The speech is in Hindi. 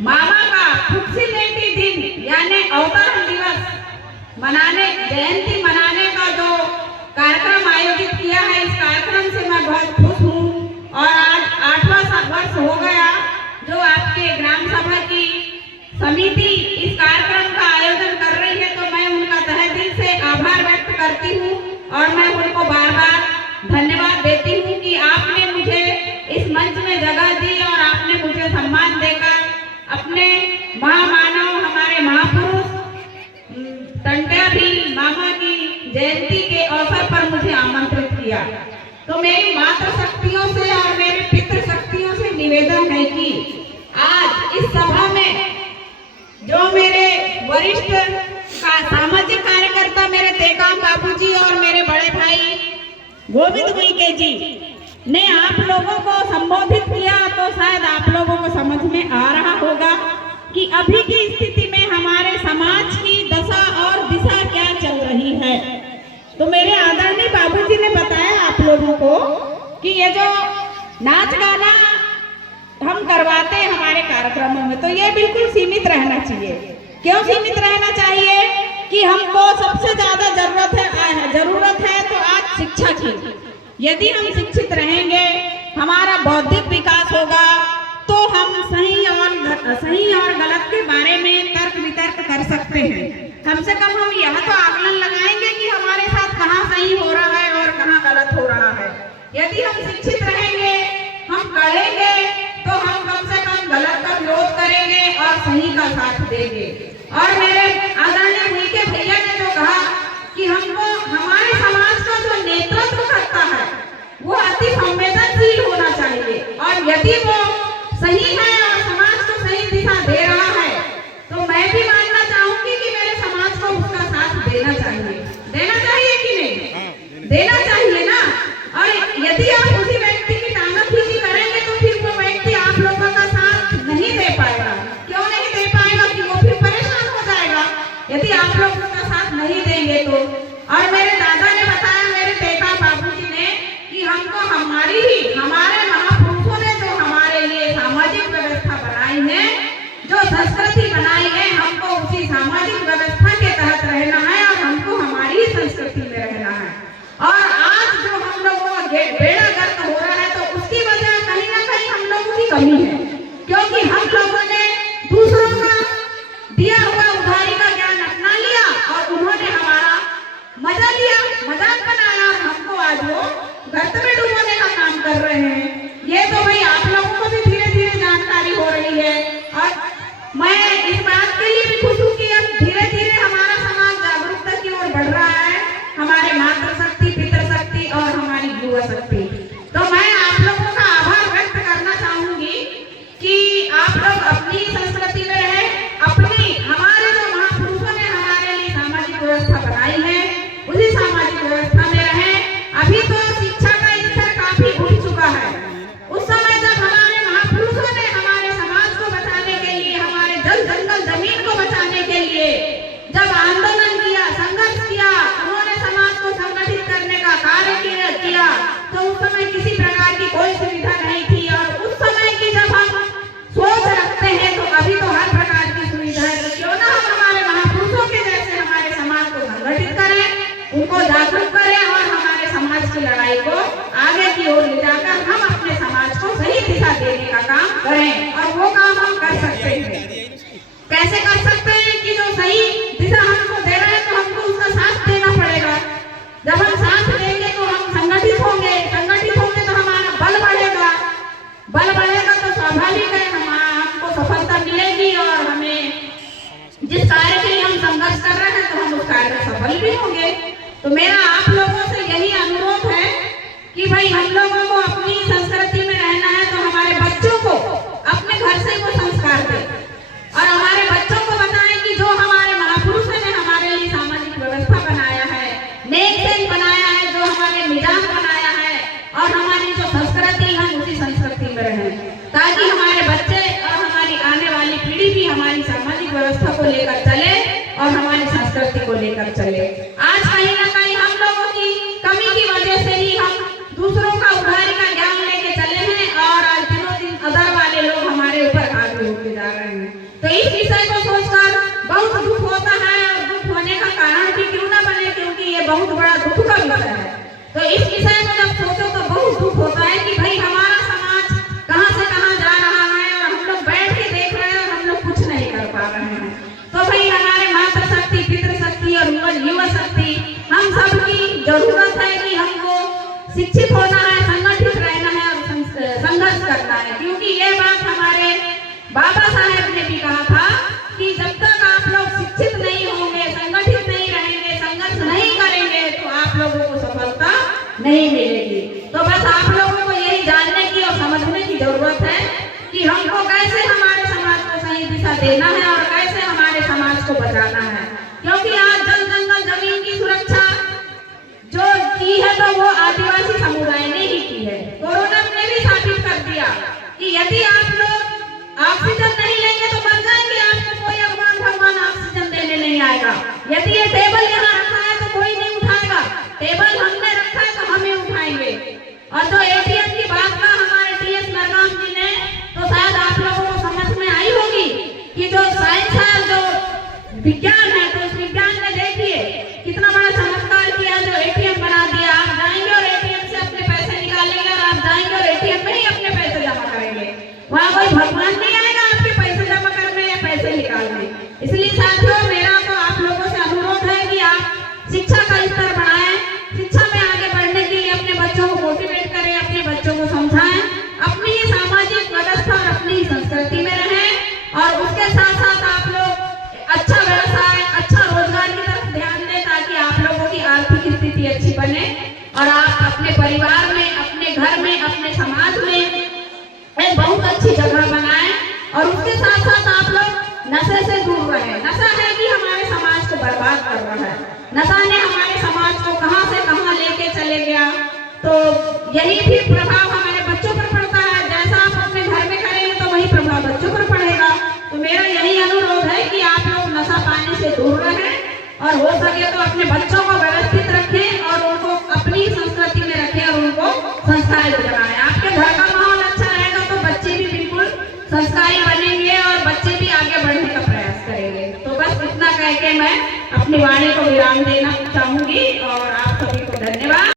मामा का फुक्सीलेटी दिन यानी अवतरण दिवस मनाने, जयंती मनाने का जो कार्यक्रम आयोजित किया है, इस कार्यक्रम से मैं बहुत खुश हूँ। और आज 8वां वर्ष हो गया जो आपके ग्राम सभा की समिति इस कार्यक्रम का आयोजन कर रही है, तो मैं उनका तहे दिल से आभार व्यक्त करती हूँ और मैं उनको बार बार धन्यवाद देती हूँ कि आपने मुझे इस मंच में जगह दी और आपने मुझे सम्मान देकर अपने महामानव, हमारे महापुरुष टंट्या भील मामा की जयंती के अवसर पर मुझे आमंत्रित किया। तो मेरी मातृ शक्तियों से और मेरे पितृ शक्तियों से निवेदन है कि आज इस सभा में जो मेरे वरिष्ठ सामाजिक कार्यकर्ता मेरे तेकाम बाबूजी और मेरे बड़े भाई गोविंद उइके जी ने आप लोगों को संबोधित किया, तो शायद आप लोगों को समझ में आ रहा होगा कि अभी की स्थिति में हमारे समाज की दशा और दिशा क्या चल रही है। तो मेरे आदरणीय बाबूजी ने बताया आप लोगों को कि ये जो नाच गाना हम करवाते हैं हमारे कार्यक्रमों में, तो ये बिल्कुल सीमित रहना चाहिए। क्यों सीमित रहना चाहिए? कि हमको सबसे ज्यादा जरूरत है तो आज शिक्षा की। यदि हम शिक्षित रहेंगे, हमारा बौद्धिक विकास होगा, तो हम सही और गलत के बारे में तर्क वितर्क कर सकते हैं। कम से कम हम यह तो आकलन लगाएंगे कि हमारे साथ कहाँ सही हो रहा है और कहाँ गलत हो रहा है। यदि हम शिक्षित रहेंगे, हम पढ़ेंगे, तो हम कम से कम गलत का विरोध करेंगे और सही का साथ देंगे। और मेरे आदरणीय उइके भैया ने जो कहा कि हमको हमारे समाज का जो नेतृत्व करता है वो अति संवेदनशील होना चाहिए, और यदि वो सही है और समाज को सही दिशा दे रहा है, तो मैं भी मानना चाहूंगी कि मेरे समाज को उसका साथ देना चाहिए। देना चाहिए कि नहीं? देना चाहिए ना। और यदि आप उसी व्यक्ति की तानाखीनी करेंगे तो फिर वो व्यक्ति आप लोगों का साथ नहीं दे पाएगा। क्यों नहीं दे पाएगा? कि वो फिर परेशान हो जाएगा यदि आप लोग उसका साथ नहीं देंगे तो। और मेरे दादा ने बताया, मेरे तेका बाबूजी ने, कि हमको हमारे महापुरुषों ने जो हमारे लिए सामाजिक व्यवस्था बनाई है, जो संस्कृति बनाई है, हमको उसी सामाजिक व्यवस्था के तहत रहना है और हमको हमारी ही संस्कृति में रहना है। और आज जो हम लोगों का बेड़ा गर्क हो रहा है, तो उसकी वजह कहीं ना कहीं हम लोगों की कमी है, क्योंकि हम लोगों ने दूसरों का दिया हुआ उधारी का ज्ञान अपना लिया और उन्होंने हमारा मजा लिया, मजाक बनाया और हमको आज वो गर्त में डुबोने का काम कर रहे हैं। ये तो भाई आप लोगों को भी धीरे धीरे जानकारी हो रही है, और मैं इस बात के लिए भी खुश हूँ कि अब धीरे धीरे हमारा समाज जागरूकता की ओर बढ़ रहा है, हमारे मातृशक्ति, पितृशक्ति और हमारी युवा शक्ति। तो मैं आप लोगों का आभार व्यक्त करना चाहूंगी कि आप लोग अपनी संस्कृति में रहे, अपनी हमारे जो महापुरुषों ने हमारे लिए सामाजिक व्यवस्था बनाई है उसी सामाजिक व्यवस्था में रहे। अभी तो शिक्षा का स्तर काफी उठ चुका है। उस समय जब हमारे महापुरुषों ने हमारे समाज को बचाने के लिए, हमारे जल जंगल जमीन को बचाने के लिए जब आंदोलन किया, संघर्ष किया, उन्होंने समाज को संगठित करने का कार्य किया, तो उस समय किसी प्रकार की कोई सुविधा नहीं थी। और उस समय की जब हम सोच रखते हैं तो अभी तो हर प्रकार की सुविधा है। तो क्यों ना हम हमारे महापुरुषों के जैसे हमारे समाज को संगठित करें, उनको जागरूक करें और हमारे समाज की लड़ाई को आगे की ओर ले जाकर हम अपने समाज को सही दिशा देने का काम करें। और वो काम हम कर सकते हैं। कैसे कर सकते हैं? कि जो सही दिशा हमको दे रहे हैं तो हमको उसका साथ देना पड़ेगा। जब हम साथ देंगे तो हम संगठित होंगे तो हमारा बल बढ़ेगा तो स्वाभाविक है हमको सफलता मिलेगी, और हमें जिस कार्य के लिए हम संघर्ष कर रहे हैं तो हम उस कार्य में सफल भी होंगे। तो मेरा आप लोगों से यही अनुरोध है कि भाई हम लोगों को अपनी संस्कृति में रहना है, तो हमारे बच्चों को अपने घर से वो संस्कार दें और हमारे बच्चों को बताएं कि जो हमारे महापुरुषों ने हमारे लिए सामाजिक व्यवस्था बनाया है, नेक बनाया है, जो हमारे निजाम बनाया है, और हमारी जो संस्कृति हम उसी संस्कृति में रहें, ताकि हमारे बच्चे और हमारी आने वाली पीढ़ी भी हमारी सामाजिक व्यवस्था को लेकर चले और हमारी संस्कृति को लेकर चले। आज कहीं ना कहीं हम लोगों की कमी की वजह से ही हम दूसरों का उधारी का ज्ञान लेके चले हैं, और आज दिनों दिन अदर वाले लोग हमारे ऊपर आगे होते जा रहे हैं। तो इस विषय को जब सोचो तो बहुत दुख होता है कि भाई हमारा समाज कहाँ से कहाँ जा रहा है और हम लोग बैठ के देख रहे हैं और हम लोग कुछ नहीं कर पा रहे हैं। तो भाई हमारे मातृशक्ति, पितृशक्ति और युवा शक्ति, हम सबकी जरूरत है कि हमको शिक्षित होना है, संगठित रहना है और संघर्ष करना है। क्योंकि ये बात हमारे बाबा साहेब ने भी कहा था कि जब तक आप लोग शिक्षित नहीं होंगे, संगठित नहीं रहेंगे, संघर्ष नहीं करेंगे तो आप लोगों को सफलता नहीं मिलेगी। तो बस आप लोगों को यही जानने की और समझने की जरूरत है कि हमको कैसे हमारे समाज को सही दिशा देना है और कैसे हमारे समाज को बचाना है। क्योंकि आज जल जंगल जमीन की सुरक्षा जो की है तो वो आदिवासी समुदाय ने ही की है। कोरोना ने भी साबित कर दिया कि यदि आप लोग ऑक्सीजन नहीं लेंगे तो मर जाएंगे, आपको कोई भगवान ऑक्सीजन देने नहीं आएगा। यदि ये टेबल यहाँ रखा है तो कोई नहीं उठाएगा, टेबल हमने रखा है तो हमें उठाएंगे। और जो एटीएम की बात का हमारे टीएस नरगाम जी ने, तो शायद आप लोगों को समझ में आई होगी कि जो साइंस है, जो विज्ञान है, तो उस विज्ञान ने देखिए कितना बड़ा चमत्कार किया, जो एटीएम बना दिया। आप जाएंगे और एटीएम से अपने पैसे निकालेंगे और आप जाएंगे और एटीएम में ही अपने पैसे जमा करेंगे। वहाँ कोई भगवान नहीं आएगा आपके पैसे जमा करने या पैसे निकालने। इसलिए साथियों, मेरा तो आप लोगों से अनुरोध है कि आप शिक्षा का स्तर बढ़ाएं, शिक्षा में आगे बढ़ने के लिए अपने बच्चों को मोटिवेट करें, अपने बच्चों को समझाएं, अपनी सामाजिक व्यवस्था और अपनी संस्कृति में रहें। और उसके साथ साथ आप लोग अच्छा व्यवसाय, अच्छा रोजगार की तरफ ध्यान दें ताकि आप लोगों की आर्थिक स्थिति अच्छी बने और आप अपने परिवार में, अपने घर में, अपने समाज में एक बहुत अच्छी जगह बनाएं। और उसके साथ साथ आप लोग नशे से दूर रहें। नशा है कि हमारे समाज को बर्बाद कर रहा है। नशा ने हमारे समाज को कहां से कहां लेके चले गया। तो यही भी प्रभाव हमारे बच्चों पर पड़ता है। जैसा आप अपने घर में करेंगे तो वही प्रभाव बच्चों पर पड़ेगा। तो मेरा यही अनुरोध है कि आप लोग नशा पानी से दूर रहें और हो सके तो अपने बच्चों को व्यवस्थित रखें और उनको अपनी संस्कृति में रखें और उनको संस्कारी बनाएं। आपके घर का माहौल अच्छा रहेगा तो बच्चे भी बिल्कुल संस्कारी बनेंगे और बच्चे भी आगे बढ़ने का प्रयास करेंगे। तो बस इतना कह के मैं अपनी वाणी को विराम देना चाहूंगी और